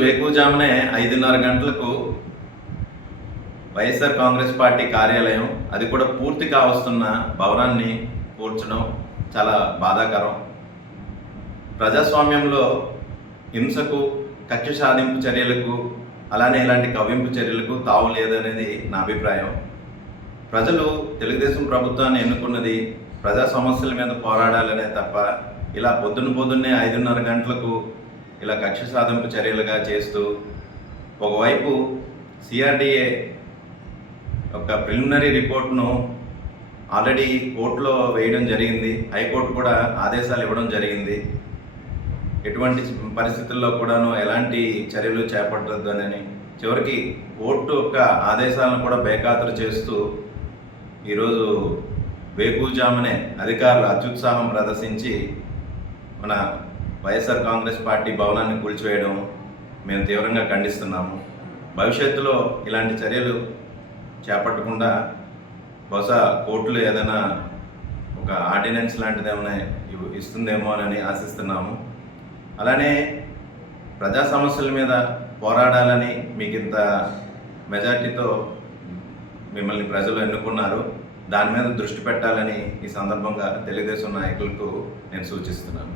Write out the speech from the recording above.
వేకువజామునే 5:30 గంటలకు వైఎస్ఆర్ కాంగ్రెస్ పార్టీ కార్యాలయం, అది కూడా పూర్తి కావస్తున్న భవనాన్ని కూర్చడం చాలా బాధాకరం. ప్రజాస్వామ్యంలో హింసకు, కక్ష సాధింపు చర్యలకు, అలానే ఇలాంటి కవ్వింపు చర్యలకు తావు లేదనేది నా అభిప్రాయం. ప్రజలు తెలుగుదేశం ప్రభుత్వాన్ని ఎన్నుకున్నది ప్రజా సమస్యల మీద పోరాడాలనే తప్ప ఇలా పొద్దున్నే 5:30 గంటలకు ఇలా కక్ష సాధింపు చర్యలుగా చేస్తూ, ఒకవైపు సిఆర్డిఏ ఒక ప్రిలిమినరీ రిపోర్ట్ను ఆల్రెడీ కోర్టులో వేయడం జరిగింది. హైకోర్టు కూడా ఆదేశాలు ఇవ్వడం జరిగింది. ఎటువంటి పరిస్థితుల్లో కూడాను ఎలాంటి చర్యలు చేపట్టొద్దని, చివరికి కోర్టు యొక్క ఆదేశాలను కూడా బేఖాతరు చేస్తూ ఈరోజు వేకువజామునే అధికారులు అత్యుత్సాహం ప్రదర్శించి మన వైఎస్ఆర్ కాంగ్రెస్ పార్టీ భవనాన్ని కూల్చివేయడం మేము తీవ్రంగా ఖండిస్తున్నాము. భవిష్యత్తులో ఇలాంటి చర్యలు చేపట్టకుండా బహుశా కోర్టులు ఏదైనా ఒక ఆర్డినెన్స్ లాంటిది ఏమైనా ఇస్తుందేమో అని ఆశిస్తున్నాము. అలానే ప్రజా సమస్యల మీద పోరాడాలని మీకు ఇంత మెజార్టీతో మిమ్మల్ని ప్రజలు ఎన్నుకున్నారు. దాని మీద దృష్టి పెట్టాలని ఈ సందర్భంగా తెలుగుదేశం నాయకులకు నేను సూచిస్తున్నాను.